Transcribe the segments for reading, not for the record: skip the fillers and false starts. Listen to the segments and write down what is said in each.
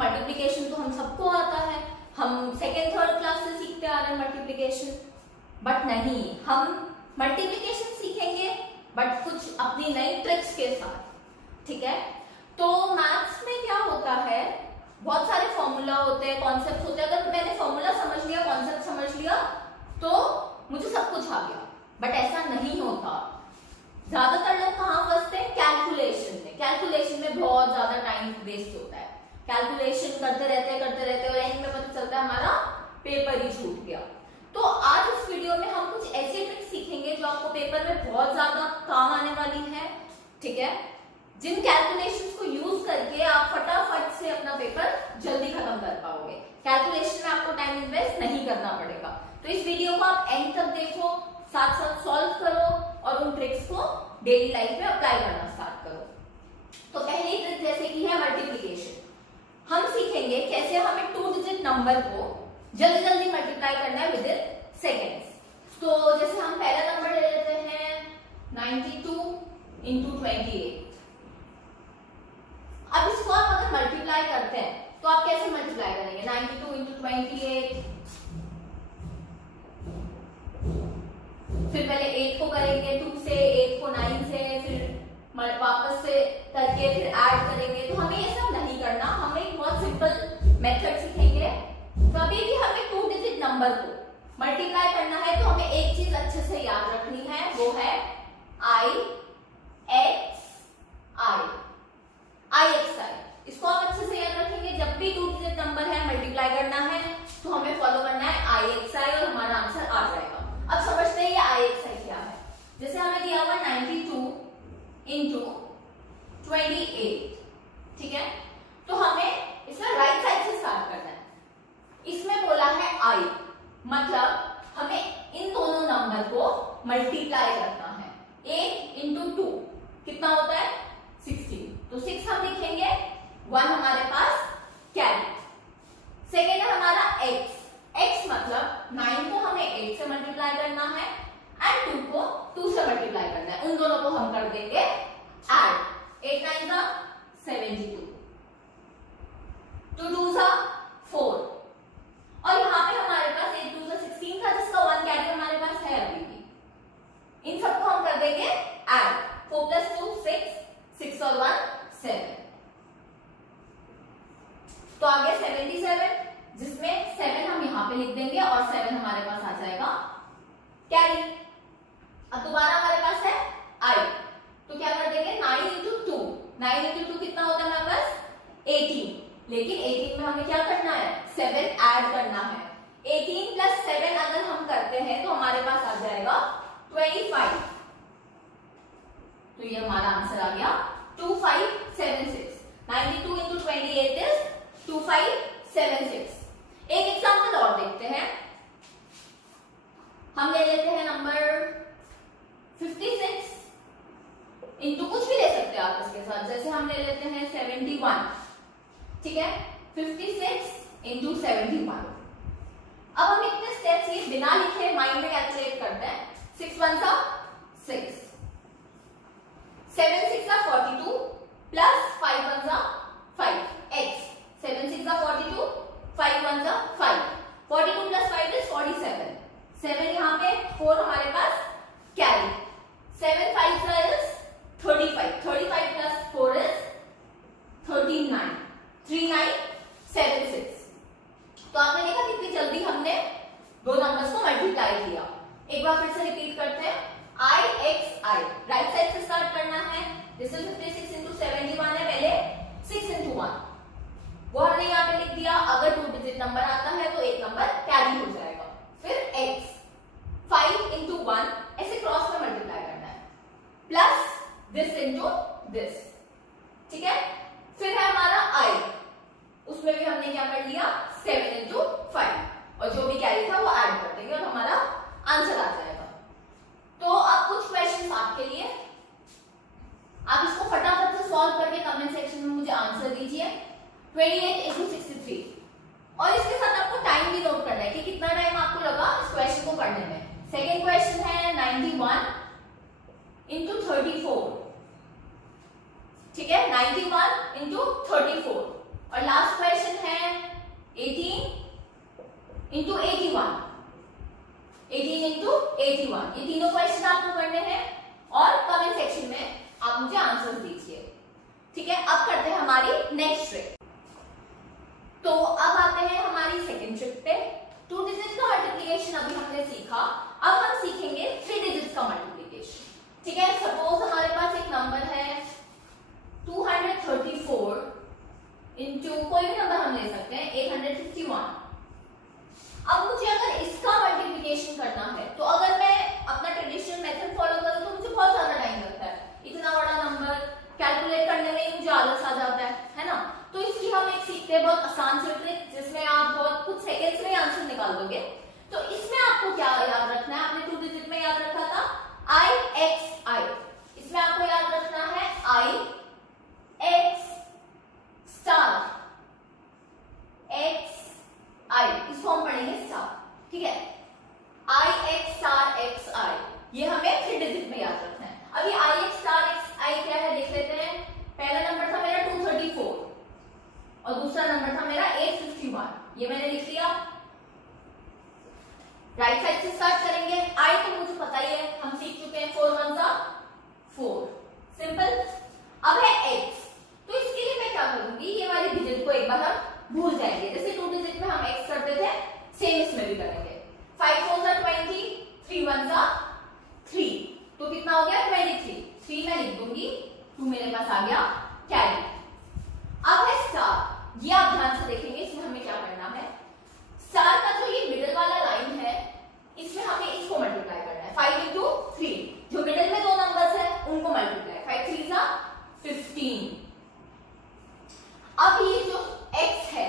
Multiplication तो हम सबको आता है, हम सेकेंड थर्ड क्लास से सीखते आ रहे हैं मल्टीप्लिकेशन। बट नहीं, हम मल्टीप्लिकेशन सीखेंगे बट कुछ अपनी नई ट्रिक्स के साथ, ठीक है। तो मैथ्स में क्या होता है, बहुत सारे फॉर्मूला होते हैं, कॉन्सेप्ट होते हैं। अगर मैंने फॉर्मूला समझ लिया, कॉन्सेप्ट समझ लिया तो मुझे सब कुछ आ गया, बट ऐसा नहीं होता। ज्यादातर लोग कहाँ फंसते हैं, कैलकुलेशन में। कैलकुलेशन में बहुत ज्यादा टाइम वेस्ट होता है, कैलकुलेशन करते रहते और एंड में पता चलता है हमारा पेपर ही छूट गया। तो आज इस वीडियो में हम कुछ ऐसे ट्रिक सीखेंगे जो आपको पेपर में बहुत ज्यादा काम आने वाली है, ठीक है। जिन कैलकुलेशंस को यूज करके आप फटाफट से अपना पेपर जल्दी खत्म कर पाओगे। कैलकुलेशन में आपको टाइम इन्वेस्ट नहीं करना पड़ेगा। तो इस वीडियो को आप एंड तक देखो, साथ साथ सॉल्व करो और उन ट्रिक्स को डेली लाइफ में अप्लाई करना स्टार्ट करो। तो पहली ट्रिक जैसे कि है मल्टीप्लिकेशन, हम सीखेंगे कैसे हमें 2 डिजिट नंबर को जल्दी जल्दी मल्टीप्लाई करना है विद इन सेकेंड्स। तो जैसे हम पहला नंबर ले लेते हैं 92 इंटू 28। अब इसको आप अगर मल्टीप्लाई करते हैं तो आप कैसे मल्टीप्लाई करेंगे, 92 इंटू 28, फिर पहले 8 को करेंगे 2 से, 8 को 9 से, फिर वापस से करके फिर ऐड करेंगे। तो हमें ये सब नहीं करना, हमें एक बहुत सिंपल मेथड सीखेंगे। कभी भी हमें 2 डिजिट नंबर को मल्टीप्लाई करना है तो हमें एक चीज अच्छे से याद रखनी है, वो है IXI। इसको आप अच्छे से याद रखेंगे। जब भी 2 डिजिट नंबर है मल्टीप्लाई करना है तो हमें फॉलो करना है IXI और हमारा आंसर आ जाएगा। अब समझते हैं ये IXI क्या है। जैसे हमें दिया हुआ 92 इंटू 28, ठीक है। तो हमें इसमें राइट साइड से स्टार्ट करना है। इसमें बोला है I, मतलब हमें इन दोनों नंबर को मल्टीप्लाई करना है। 8 इंटू 2 कितना होता है 16, तो 6 हम लिखेंगे, 1 हमारे पास कैरी। सेकेंड है हमारा x मतलब 9 को हमें 8 से मल्टीप्लाई करना है एंड 2 को 2 से मल्टीप्लाई करना है। उन दोनों को हम कर देंगे ऐड। 8 9 जा 72, 2 2 जा 4, और यहाँ पे हमारे पास 8 2 जा 16 था जिसका 1 कैरी हमारे पास है अभी भी। इन सबको हम कर देंगे ऐड। 4 + 2 6, 6 और 1 7, तो आ गया 77, जिसमें 7 हम यहाँ पे लिख देंगे और 7 हमारे पास आ जाएगा कैरी। अब दोबारा हमारे पास है I, तो क्या कर देंगे 9 इंटू 2, 9 इंटू 2 कितना होता है हमारे पास 18, लेकिन 18 में हमें क्या करना है 7 ऐड करना है। 18 + 7 अगर हम करते हैं तो हमारे पास आ जाएगा 25, तो ये हमारा आंसर आ गया 2576। 92 इंटू 28 इज 2576। एक एग्जांपल और देखते हैं, हम ले लेते हैं नंबर 56 इंटू कुछ भी ले सकते हैं आप इसके साथ। जैसे हम ले लेते हैं 71, ठीक है। 56 इंटू 71। अब हम इतने स्टेप्स ये बिना लिखे माइंड में कैलकुलेट करते हैं। 6 1 जा 6, 7 6 जा 42 प्लस 5 1 जा 5 x। 7 6 जा 42, 5 1 जा 5, 42 प्लस 5 इज 47, 7 यहाँ पे, 4 हमारे पास कैरी। 7 5 जा इज 35, 35 प्लस 4 इज 39, 3976। तो आपने देखा कितनी जल्दी हमने दो नंबर्स को मल्टीप्लाई किया। एक बार फिर से रिपीट करते हैं, IXI राइट साइड से स्टार्ट करना है। दिस इज 56 इंटू 71 है, पहले 6 इंटू 1 वो हमने यहाँ पे लिख दिया। अगर 2 डिजिट नंबर आता है तो एक नंबर कैरी हो जाएगा। फिर x 5 इंटू 1 ऐसे क्रॉस में मल्टीप्लाई करना है, प्लस दिस इंटू दिस, ठीक है। फिर है हमारा I, उसमें भी हमने क्या कर लिया 7 इंटू 5 और जो भी कैरी था वो ऐड कर देंगे और हमारा आंसर आ जाएगा। तो अब कुछ क्वेश्चंस आपके लिए, आप इसको फटाफट से सॉल्व करके कमेंट सेक्शन में मुझे आंसर दीजिए। 28 इंटू 63, और इसके साथ आपको टाइम भी नोट करना है कि कितना टाइम आपको लगा इस क्वेश्चन को करने में। सेकेंड क्वेश्चन है 91 इंटू 34, ठीक है, 91 इंटू 34। और लास्ट क्वेश्चन इंटू 81, 18 इंटू 81। ये तीनों क्वेश्चन आपको करने हैं और कमेंट सेक्शन में आप मुझे आंसर दीजिए। ठीक है, अब करते हैं हमारी नेक्स्ट ट्रिक। तो अब आते हैं हमारी सेकंड ट्रिक पे। 2 डिजिट का मल्टीप्लिकेशन अभी हमने सीखा, अब हम सीखेंगे 3 डिजिट का मल्टीप्लिकेशन। ठीक है, सपोज हमारे पास एक नंबर है 234 इंटू कोई भी नंबर हम ले सकते हैं 851। अब मुझे अगर इसका मल्टीप्लिकेशन करना है तो अगर मैं अपना ट्रेडिशनल मेथड फॉलो करूं तो मुझे बहुत ज्यादा टाइम लगता है। इतना बड़ा नंबर कैलकुलेट करने में ही मुझे आलस आ जाता है ना। तो इसलिए हम एक सीखते हैं बहुत आसान सी ट्रिक जिसमें आप बहुत कुछ सेकंड्स में आंसर निकाल दोगे। तो इसमें आपको क्या याद रखना है, आपने 2 डिजिट में याद रखा था IXI, इसमें आपको याद रखना है IX स्टार XI, इसको हम पढ़ेंगे स्टार। ठीक है, IX स्टार XI, ये हमें 3 डिजिट में याद रखना है। अभी IX स्टार XI क्या है देख लेते हैं। पहला नंबर था मेरा 234 और दूसरा नंबर था मेरा 851, ये मैंने लिख लिया। राइट साइड से स्टार्ट करेंगे। I तो मुझे पता ही है, हम सीख चुके हैं 4 1 4, सिंपल। अब है X, तो इसके लिए मैं क्या करूंगी, ये वाली डिजिट को एक बार हम भूल जाएंगे। जैसे 2 डिजिट में हम X करते थे सेम इसमें भी करेंगे। 5 4 20, 3 1 3, तो कितना हो गया 23। 3 मैं लिख दूंगी, 2 मेरे पास आ गया कैरी। अब है स्टार, ये आप ध्यान से देखेंगे, इसमें हमें क्या करना है, स्टार का जो ये मिडिल वाला लाइन है इसमें हमें इसको मल्टीप्लाई करना है। 5 इंटू 3, जो मिडिल में 2 नंबर्स है उनको मल्टीप्लाई, 5 3 15। अब ये जो x है,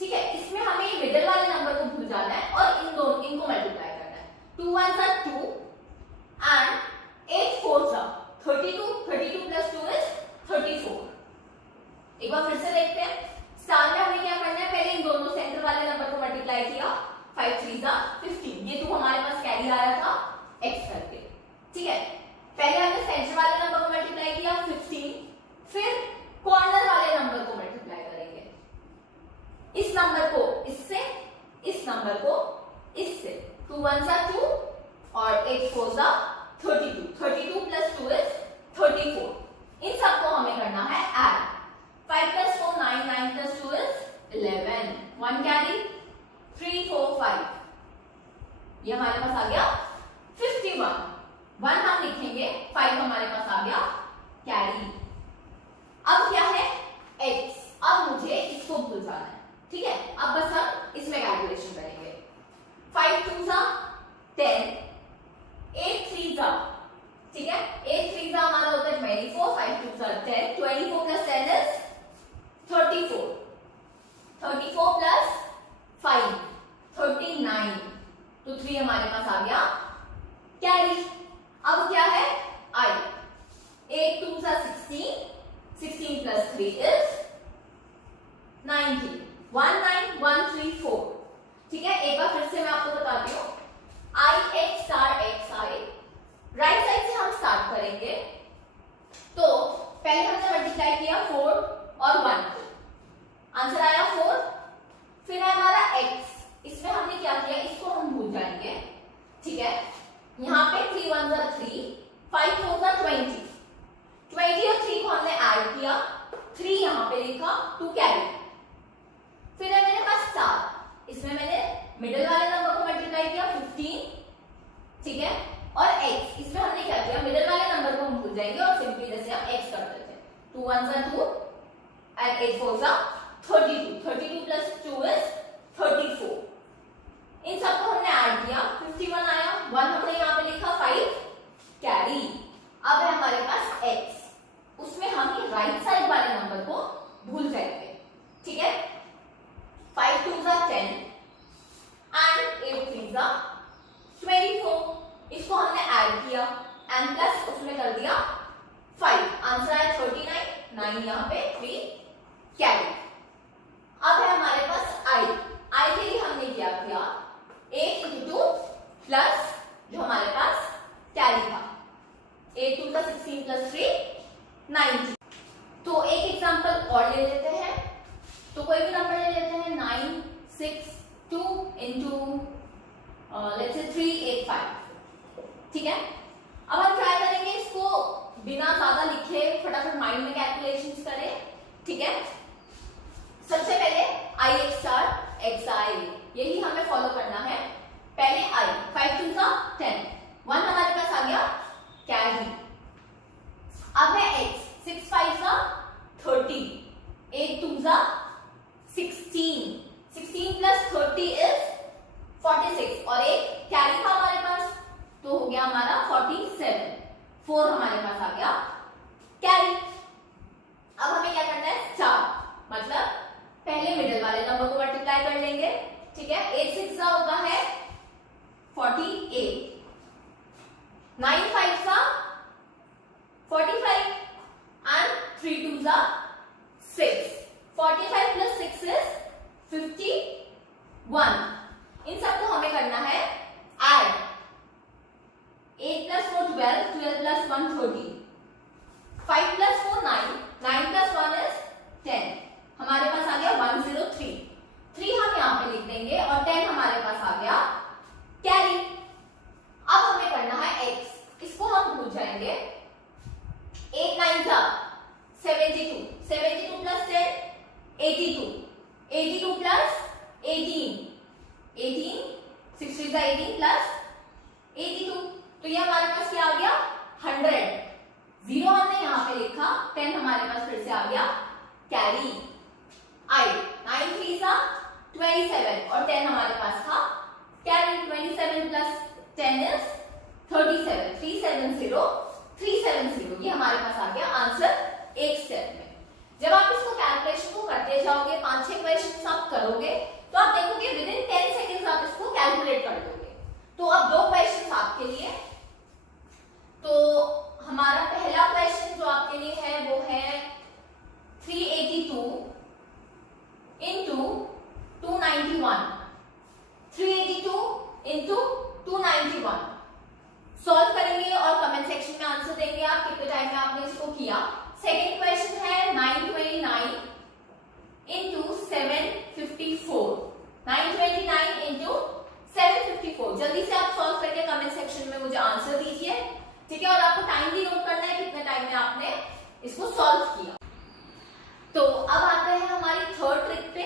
ठीक है, इसमें हमें ये मिडिल वाले नंबर को भूल जाना है और इनको मल्टीप्लाई करना है। 2 1 2 एंड 8 4 32, 32 प्लस 2 इज 34। एक बार फिर से देखते हैं। स्टार में हमें क्या करना है, पहले इन दोनों सेंटर वाले नंबर को मल्टीप्लाई किया, 5 3 15, ये 2 हमारे पास कैरी आया था x करके। ठीक है, पहले हमने सेंटर वाले नंबर को मल्टीप्लाई किया 15, फिर कॉर्नर वाले नंबर को मल्टीप्लाई करेंगे। इस नंबर को इससे, इस नंबर को इससे, 2 1 2 और 8 4 32, 32 प्लस 2 इज 34। इन सबको हमें करना है add. 5 plus 4 9, 9 plus 2 is 11, 1 carry, 3 4 5, ये हमारे पास आ गया 51। 1 हम लिखेंगे, 5 हमारे पास आ गया कैरी। अब क्या है x, अब मुझे इसको भूल जाना है। ठीक है, अब बस हम इसमें कैलकुलेशन करेंगे। 5 2 10, 8 3 ठीक है, 8 3 हमारा होता है 24, 5 2 10, 24 प्लस 10 इज 34, 34 प्लस 5 39, तो 3 हमारे पास आ गया कैरी। अब क्या है I, 8 2 16, 16 plus 3 is 19, 1 9 1 3 4। ठीक है, एक बार फिर से मैं आपको बताती हूँ। IX star XI, right side से हम स्टार्ट करेंगे। तो पहले हमने मल्टीप्लाई किया 4 और 1, आंसर आया 4। फिर है हमारा X, इसमें हमने क्या किया, इसको हम भूल जाएंगे। ठीक है, यहाँ पे 3 1 3, 5 4 20, 20 और 3 को हमने ऐड किया, 3 यहाँ पे लिखा, 2 कैरी। फिर है मेरे पास स्टार, इसमें मैंने मिडिल वाले नंबर को मल्टीप्लाई किया 15। ठीक है, और x, इसमें हमने क्या किया, मिडिल वाले नंबर को हम भूल जाएंगे और सिंपली जैसे हम x करते थे, 2 1 2 एंड 8 4 32, 32 प्लस 2 इज 34। इन सबको हमने ऐड किया, 51 आया, 1 हमने यहाँ पे लिखा, 5 कैरी। अब है हमारे पास x, उसमें हम ये राइट साइड वाले नंबर को भूल जाएंगे। ठीक है, 5 2 10 एंड 8 3 24, इसको हमने ऐड किया एंड प्लस उसमें कर दिया 5, आंसर आया 39, 9 यहाँ पे 3 कैरी। अब है हमारे पास I के लिए हमने क्या किया, 8 into 2 प्लस जो हमारे पास कैरी था, 8 2 16 प्लस 3 19। तो एक एग्जांपल और ले लेते हैं। 385। ठीक है, अब हम क्या करेंगे, इसको बिना ज्यादा लिखे फटाफट माइंड में कैलकुलेशंस करें। ठीक है, सबसे पहले आई एक्स स्टार एक्स आई, यही हमें फॉलो करना है। पहले आई, 5 2 10, 1 हमारे पास आ गया कैरी। अब है एक्स, 6 5 30, 8 2 16, 16 प्लस 30 इज 46, और एक कैरी था हमारे पास तो हो गया हमारा 47, 4 हमारे पास आ गया कैरी। अब हमें क्या करना है, स्टार, मतलब पहले मिडिल वाले नंबर को मल्टीप्लाई कर लेंगे। ठीक है, 8 6 होता है 48, 9 5 45 and 3 2 6, 45 plus 6 is 51। इन सबको हमें करना है add, 8 plus 4 12, 12 plus 1 13, 5 plus 4 9, 9 plus 1 is 10, हमारे पास आ गया 103। 3 हम यहाँ पे लिख देंगे और 10 हमारे पास आ गया कैरी। अब हमें करना है x, इसको हम भूल जाएंगे। 8 9 72, 72 plus 10 82, 82 plus 18, 18, 6 3 18 plus 82, तो ये हमारे पास क्या आ गया 100। 0 हमने यहाँ पे लिखा, 10 हमारे पास फिर से आ गया कैरी। आई 9 3 27 और 10 हमारे पास था कैरी। 27 प्लस 10 इज 37, 370 370, ये हमारे पास आ गया आंसर एक स्टेप में। जब आप इसको कैलकुलेशन को करते जाओगे, 5-6 क्वेश्चन आप करोगे तो आप देखोगे विद इन 10 सेकेंड्स आप इसको कैलकुलेट कर दोगे। तो अब 2 क्वेश्चन आपके लिए। तो हमारा पहला क्वेश्चन जो आपके लिए है वो है 382 into 291, 382 into 291 सॉल्व करेंगे और कमेंट सेक्शन में आंसर देंगे आप कितने टाइम में आपने इसको किया। सेकंड क्वेश्चन है 929 into 754, 929 into 754, जल्दी से आप सॉल्व करके कमेंट सेक्शन में मुझे आंसर दीजिए। ठीक है, और आपको टाइम भी नोट करना है कितने टाइम में आपने इसको सॉल्व किया। तो अब आते हैं हमारी थर्ड ट्रिक पे।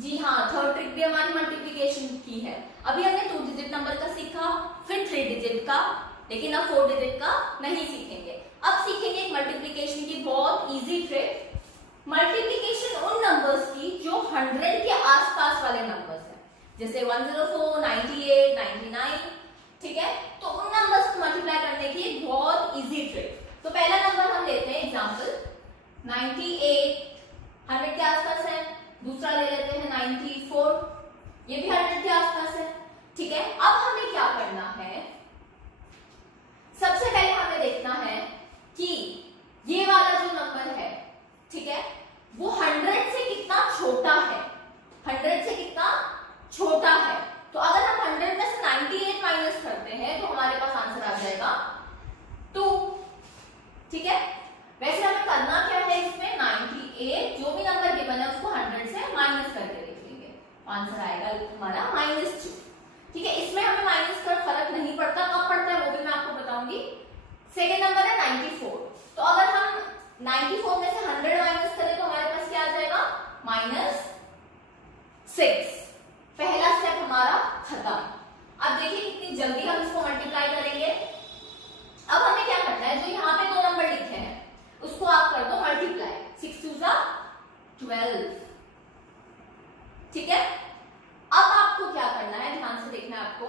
जी हाँ, थर्ड ट्रिक भी हमारी मल्टीप्लिकेशन की है। अभी हमने 2 डिजिट नंबर का सीखा, फिर 3 डिजिट का, लेकिन अब 4 डिजिट का नहीं सीखेंगे। अब सीखेंगे एक मल्टीप्लिकेशन की बहुत इजी ट्रिक, मल्टीप्लिकेशन उन नंबर्स की जो 100 के आसपास वाले नंबर्स हैं, जैसे 104, 98, 99। ठीक है, तो उन नंबर्स को मल्टीप्लाई करने की एक बहुत इजी ट्रिक। तो पहला नंबर हम लेते हैं एग्जांपल 98, 100 के आसपास है। दूसरा ले लेते हैं 94, ये भी 100 के आसपास है। ठीक है, अब हमें क्या करना है, सबसे पहले हमें देखना है कि ये वाला जो नंबर है, ठीक है, वो 100 से कितना छोटा है, 100 से कितना छोटा है। तो अगर हम 100 में से 98 माइनस करते हैं तो हमारे पास आंसर आ जाएगा 2। ठीक है, वैसे हमें करना क्या है इसमें, 98 जो भी नंबर गिवन है उसको 100 से माइनस करके देख लेंगे, आंसर आएगा हमारा -2। ठीक है, इसमें हमें माइनस का फर्क नहीं पड़ता, कब पड़ता है वो भी मैं आपको बताऊंगी। सेकेंड नंबर है 94, तो अगर हम 94 में से 100 माइनस करें तो हमारे पास क्या आ जाएगा -6। पहला स्टेप हमारा खत्म। अब देखिए कितनी जल्दी हम इसको मल्टीप्लाई करेंगे। अब हमें क्या करना है, जो यहाँ पे 2 नंबर लिखे हैं उसको आप कर दो मल्टीप्लाई, 6 2 12। ठीक है, अब आपको क्या करना है, ध्यान से देखना है आपको,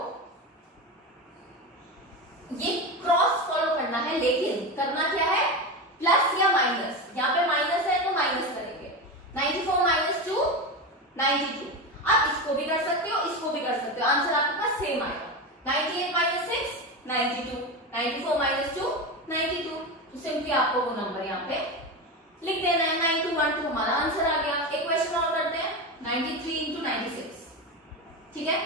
ये क्रॉस फॉलो करना है, लेकिन करना क्या है, प्लस या माइनस। यहाँ पे माइनस है तो माइनस करेंगे, 94 - 2 92। आप इसको भी कर सकते हो, इसको भी कर सकते हो, आंसर आपके पास सेम आएगा। 98 - 6 92, 94 - 2 92। तो सिंपली आपको वो नंबर यहाँ पे लिख देना है, 9212 हमारा आंसर आ गया। एक क्वेश्चन और करते हैं, 93 × 96। ठीक है,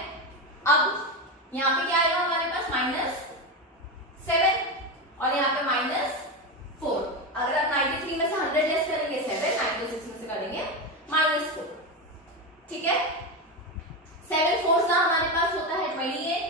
अब यहाँ पे क्या आएगा हमारे पास -7 और यहाँ पे -4। अगर आप 93 में से 100 लेस करेंगे 7, 96 में से करेंगे -4। ठीक है, 7 4 हमारे पास होता है 28,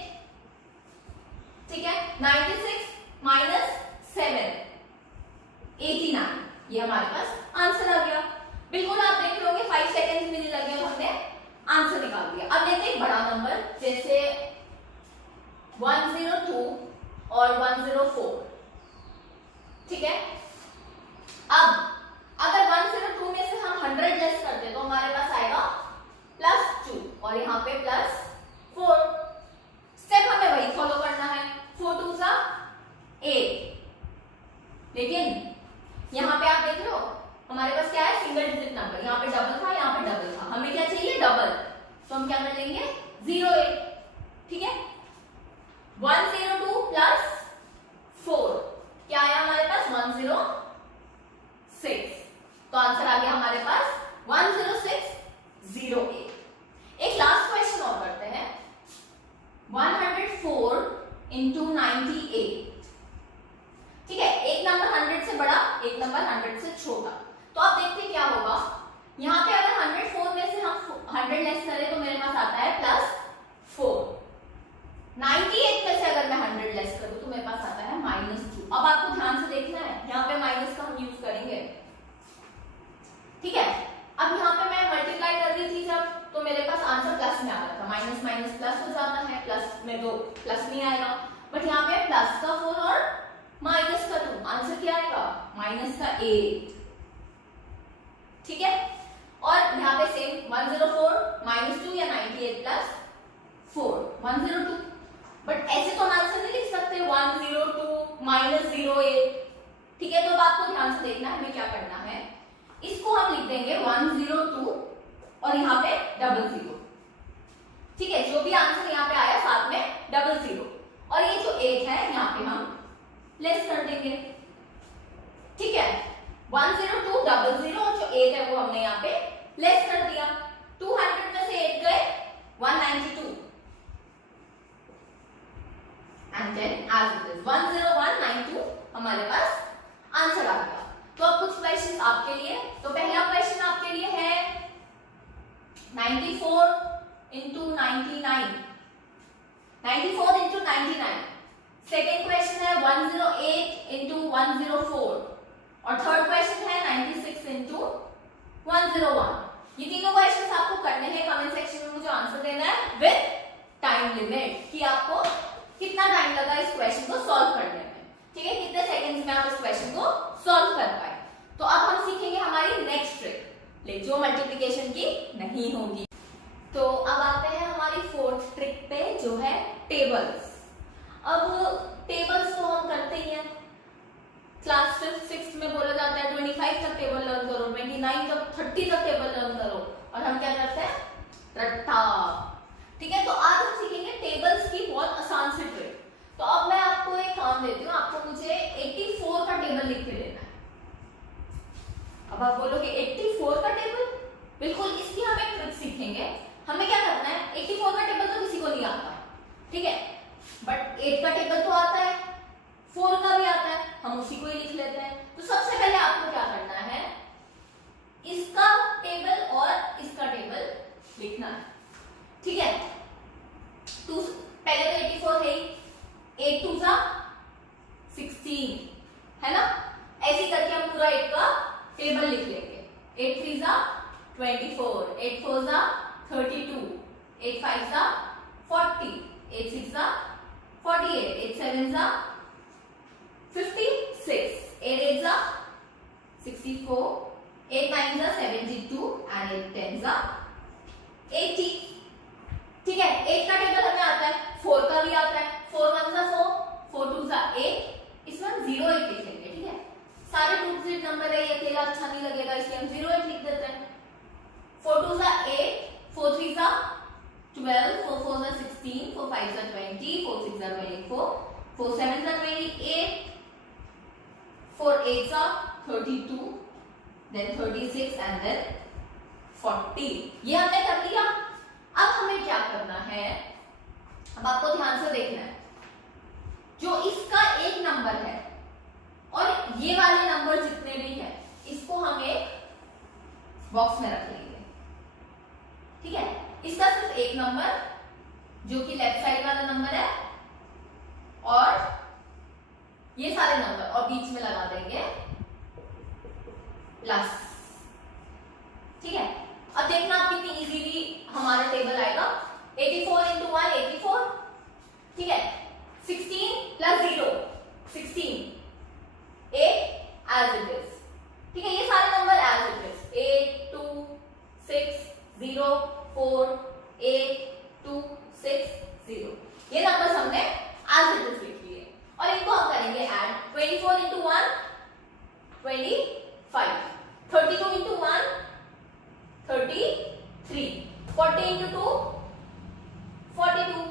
100 लेस करते तो हमारे पास आएगा +2 और यहाँ पे +4। स्टेप हमें वही फॉलो करना है, 4 2 सा 8। लेकिन यहाँ पे आप देख रहे हो हमारे पास क्या है, सिंगल डिजिट नंबर, यहाँ पे डबल था, यहाँ पे डबल था, हमें क्या चाहिए डबल, तो हम क्या कर लेंगे 08। ठीक है, 102 + 4 क्या आया हमारे पास 106। तो आंसर आ गया हमारे पास 10608। एक लास्ट क्वेश्चन और करते हैं, 104 × 98। ठीक है, एक नंबर 100 से बड़ा, एक नंबर 100 से छोटा, तो आप देखते हैं क्या होगा। यहाँ पे अगर 104 में से हम 100 लेस करें तो मेरे पास आता है +4। 98 में से अगर मैं 100 लेस करूं तो मेरे पास आता है -2। अब आपको ध्यान से देखना है, यहाँ पे माइनस का हम यूज करेंगे। ठीक है, अब यहाँ पे मैं मल्टीप्लाई कर रही थी जब, तो मेरे पास आंसर प्लस में आ रहा था, माइनस माइनस प्लस हो जाता है, प्लस में तो प्लस नहीं आएगा, बट यहाँ पे प्लस का 4 और माइनस का 2, आंसर क्या आएगा -8। ठीक है, और यहाँ पे सेम 104 -2 या 98 + 4 102, बट ऐसे तो हम आंसर नहीं लिख सकते 102 -08। ठीक है, तो अब आपको ध्यान से देखना है, हमें क्या करना है, इसको हम लिख देंगे 102 और यहाँ पे 00। ठीक है, जो भी आंसर यहाँ पे आया साथ में 00, और ये जो 8 है यहाँ पे हम लेस कर देंगे। ठीक है, 102 00 और जो 8 है वो हमने यहाँ पे लेस कर दिया। 200 में से 8 गए 192 and then as it is 10192 हमारे पास आंसर आ गया। तो अब कुछ क्वेश्चन आपके लिए, तो पहला क्वेश्चन आपके लिए है 94 × 99, 94 × 99। सेकेंड क्वेश्चन है 108 × 104 और थर्ड क्वेश्चन है 96 × 101। ये तीनों क्वेश्चंस आपको करने हैं, कमेंट सेक्शन में मुझे आंसर देना है विद टाइम लिमिट, कि आपको कितना टाइम लगा इस क्वेश्चन को सॉल्व करने में। ठीक है, कितने सेकंड्स में आप इस क्वेश्चन को सॉल्व कर पाए। तो अब हम सीखेंगे हमारी नेक्स्ट ट्रिक, जो मल्टीप्लिकेशन की नहीं होगी। तो अब आते हैं हमारी फोर्थ ट्रिक पे, जो है टेबल्स। अब टेबल्स तो हम करते ही हैं, क्लास 5th 6th में बोला जाता है 25 तक टेबल लर्न करो, 29 तक 30 तक टेबल लर्न करो, और हम क्या करते हैं रट्टा। ठीक है, तो आज हम सीखेंगे टेबल्स की बहुत आसान सी ट्रिक। तो अब मैं आपको एक काम देती हूँ, आपको मुझे 84 का टेबल लिख के देना है। अब आप बोलोगे 84 का टेबल, बिल्कुल, इसकी हम एक ट्रिक सीखेंगे। हमें क्या करना है, 84 का टेबल तो किसी को नहीं आता, ठीक है, बट 8 का टेबल तो आता है, 4 का भी आता है, हम उसी को ही लिख लेते हैं। तो सबसे पहले आपको क्या करना है, इसका टेबल और इसका टेबल लिखना है। ठीक है, पहले तो 84 है, 8 2 सा 16 है ना, ऐसे करके हम पूरा 8 का टेबल लिख लेंगे। 8 3 सा 24, 8 4 सा 32, 8 5 सा 40, 8 6 सा 48, 8 7 सा 56, 8 8 सा 64, 8 9 सा 72 एंड 8 10 सा 80। ठीक है, 8 का टेबल हमें आता है, 4 का भी आता है, 4 1 सा 4, 4 2 सा 8, इसमें हम 08 लिख लेंगे। ठीक है, सारे 2 डिजिट नंबर है, ये अकेला अच्छा नहीं लगेगा, इसलिए हम 08 लिख देते हैं। 4 2 सा 8, 4 3 सा 12, 4 4 सा 16, 4 5 सा 20, 4 6 सा 24, 4 7 सा 28, 4 8 सा 32, then 36 and then 40। ये हमने कर लिया। अब हमें क्या करना है, अब आपको ध्यान से देखना है, जो इसका एक नंबर है और ये वाले नंबर जितने भी हैं, इसको हम एक बॉक्स में रख लेंगे। ठीक है, इसका सिर्फ एक नंबर जो कि लेफ्ट साइड वाला नंबर है, और ये सारे नंबर, और बीच में लगा देंगे प्लस। ठीक है, अब देखना आप कितनी इजीली हमारा टेबल आएगा। 84 × 1 84, ठीक है, 16 + 0 16, 8 एज इट इज। ठीक है, ये सारे नंबर एज इट इज, 8 2 4 8 2 6 0। ये नंबर्स हमने एज इट इज लिख लिए और इनको हम करेंगे add. 24 into 1 25, 32 into 1 33, 40 into 2 42,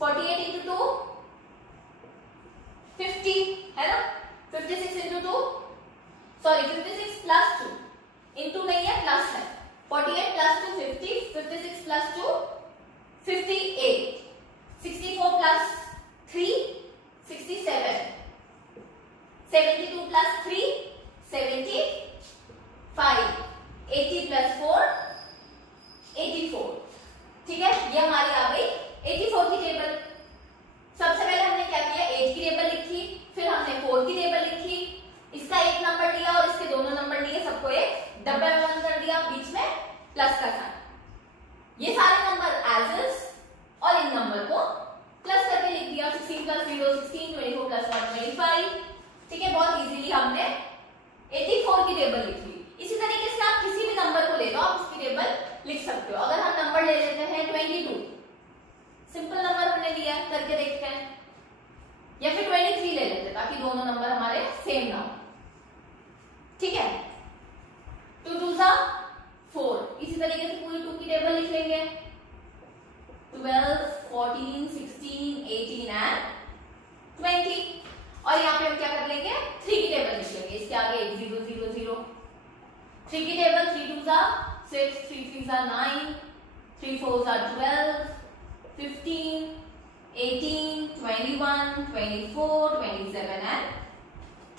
48 into 2 50 है ना, 56 into 2 सॉरी 56 plus 2 into नहीं है प्लस है, 48 plus 2 50, 56 plus 2 58, 64 plus 3 67, 72 plus 3 75, 80 plus 4 84। ठीक है, ये हमारी आ गई 84 की टेबल। सबसे पहले हमने क्या किया, 8 की टेबल लिखी, फिर हमने 4 की टेबल लिखी, इसका एक नंबर लिया और इसके दोनों नंबर लिए, सबको एक डब्बे में बंद कर दिया, बीच में प्लस का साइन। ये सारे नंबर एज इज और इन नंबर को प्लस करके लिख दिया। 16 plus 0 16, 24 plus 1 25। ठीक है, बहुत इजीली हमने 84 की टेबल लिख ली। इसी तरीके से आप किसी भी नंबर को ले लो, आप उसकी टेबल लिख सकते हो। अगर हम नंबर ले लेते हैं 22, सिंपल नंबर हमने लिया, करके देखते हैं, या फिर 23 ले लेते ताकि दोनों नंबर हमारे सेम ना हो। ठीक है, 2 2 4, इसी तरीके से पूरी 2 की टेबल लिख लेंगे। 12 14 16 18 एंड 20। और यहाँ पे हम क्या कर लेंगे, 3 की टेबल लिख लेंगे, इसके आगे 1 0 0 0। 3 की टेबल 3 2 6, 3 3 9, 3 4 12, 15 18 21 24 27 एंड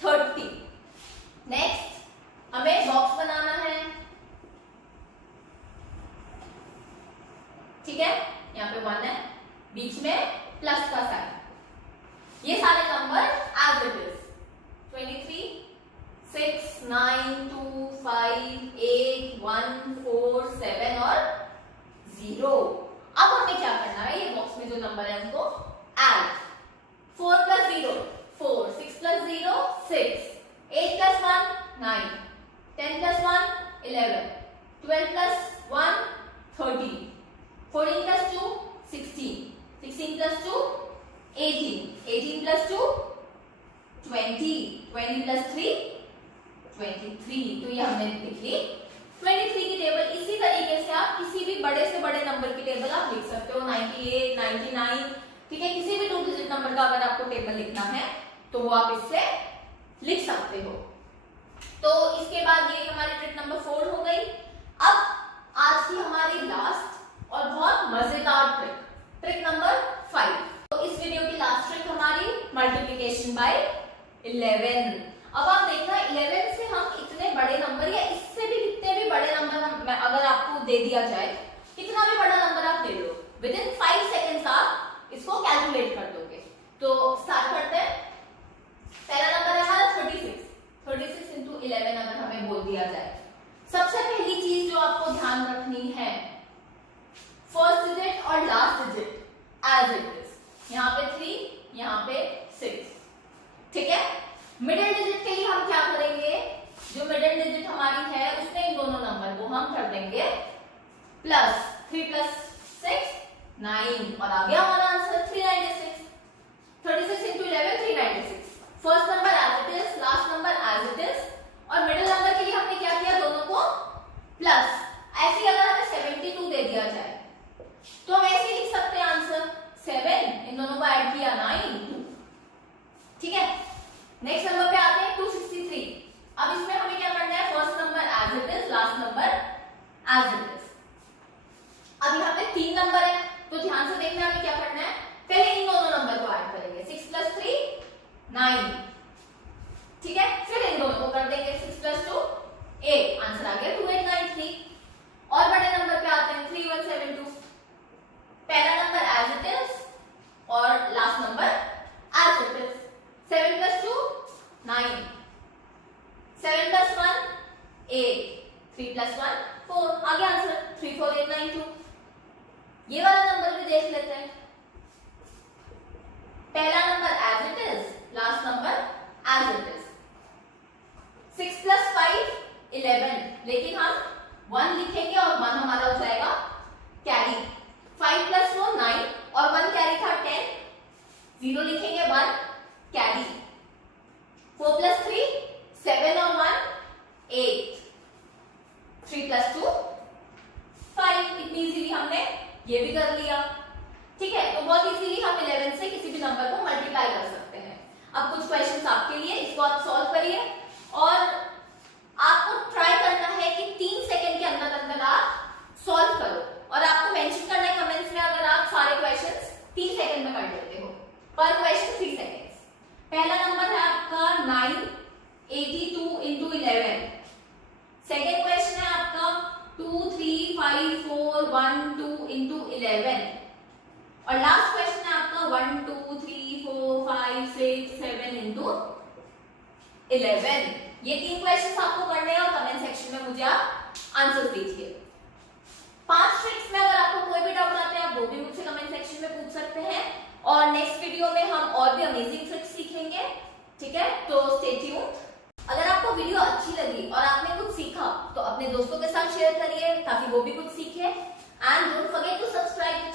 30। नेक्स्ट हमें बॉक्स बनाना है। ठीक है, यहाँ पे 1 है, बीच में प्लस का साइन। ये सारे नंबर एज इट इज 23 6 9 2 5 8 1 4 7 और 0। अब हमें क्या करना है, ये बॉक्स में जो नंबर है उनको add. 4 plus 0 4, 6 plus 0 6, 8 plus 1 9, 10 plus 1 11, 12 plus 1 13, 14 plus 2 16, 16 plus 2 18, 18 plus 2 20, 20 plus 3 23। तो ये हमने लिख ली 23 की टेबल। इसी तरीके से आप किसी भी बड़े से बड़े नंबर की टेबल आप लिख सकते हो, 98 99। ठीक है, किसी भी 2 डिजिट नंबर का अगर आपको टेबल लिखना है तो वो आप इससे लिख सकते हो। तो इसके बाद ये हमारी ट्रिक नंबर 4 हो गई। अब आज की हमारी लास्ट और बहुत मजेदार ट्रिक नंबर 5। तो इस वीडियो की लास्ट ट्रिक हमारी मल्टीप्लिकेशन बाय 11। अब आप देखना 11 से हम इतने बड़े नंबर या इससे भी कितने भी बड़े नंबर अगर आपको दे दिया जाए, कितना भी बड़ा नंबर आप ले लो, विद इन 5 सेकेंड्स आप इसको कैलकुलेट कर दोगे। तो स्टार्ट करते हैं। पहला नंबर है हमारा 36। 36 into 11 अगर हमें बोल दिया जाए, सबसे पहली चीज जो आपको ध्यान रखनी है, फर्स्ट डिजिट और last digit as it is. यहाँ पे 3, यहाँ पे 6। ठीक है, मिडिल डिजिट के लिए हम क्या करेंगे, जो मिडिल डिजिट हमारी है उसमें इन दोनों नंबर को हम कर देंगे प्लस। 3 plus 6 9 और आ गया हमारा answer 396। 36 into 11 396। First number as it is, last number as it is, और मिडिल नंबर के लिए हमने क्या किया, दोनों को प्लस। ऐसे अगर हमें 72 दे दिया जाए तो हम ऐसे लिख सकते हैं आंसर 7, इन दोनों को ऐड किया 9। ठीक है, नेक्स्ट नंबर पे आते हैं 263। अब इसमें हमें क्या करना है, first number as it is, last number as it is. अब यहाँ पे 3 नंबर है तो ध्यान से देखना हमें क्या करना है, पहले इन दोनों नंबर को ऐड करेंगे, 6 plus 3 9। ठीक है, फिर इन दोनों को कर देंगे 6 plus 2 8, आंसर आ गया 2893। और बड़े नंबर पे आते हैं 3172। पहला नंबर एज इट इज और last number as it is. 7 plus 2 9, 7 plus 1 8, 3 plus 1 4, आ गया आंसर 34892। ये वाला नंबर भी देख लेते हैं। पहला number as it is, last number as it is. 6 plus 5 11, लेकिन हम 1 लिखेंगे और 1 हमारा हो जाएगा कितनी इजीली हमने ये भी कर लिया। ठीक है, तो बहुत इजीली हम 11 से किसी भी नंबर को मल्टीप्लाई कर सकते हैं। अब कुछ क्वेश्चंस आपके लिए, इसको आप सॉल्व करिए और आपको ट्राई करना है कि 3 सेकंड के अंदर अंदर आप सॉल्व करो और आपको मेंशन करना है कमेंट्स में अगर आप सारे क्वेश्चंस 3 सेकंड में कर लेते हो। पर क्वेश्चन 3 सेकंड्स। पहला नंबर है आपका 982 into 11। सेकेंड क्वेश्चन है आपका 2 3 5 4 1 2 into 11 और लास्ट क्वेश्चन है आपका 1 2 3 4 5 6 7 into 11। ये 3 क्वेश्चंस आपको करने हैं और कमेंट सेक्शन में मुझे आप आंसर दीजिए। 5 ट्रिक्स में अगर आपको कोई भी डाउट आते हैं आप वो भी मुझसे कमेंट सेक्शन में पूछ सकते हैं और नेक्स्ट वीडियो में हम और भी अमेजिंग ट्रिक्स सीखेंगे। ठीक है, तो स्टे ट्यून्ड। अगर आपको वीडियो अच्छी लगी और आपने कुछ सीखा तो अपने दोस्तों के साथ शेयर करिए ताकि वो भी कुछ सीखे। And don't forget to subscribe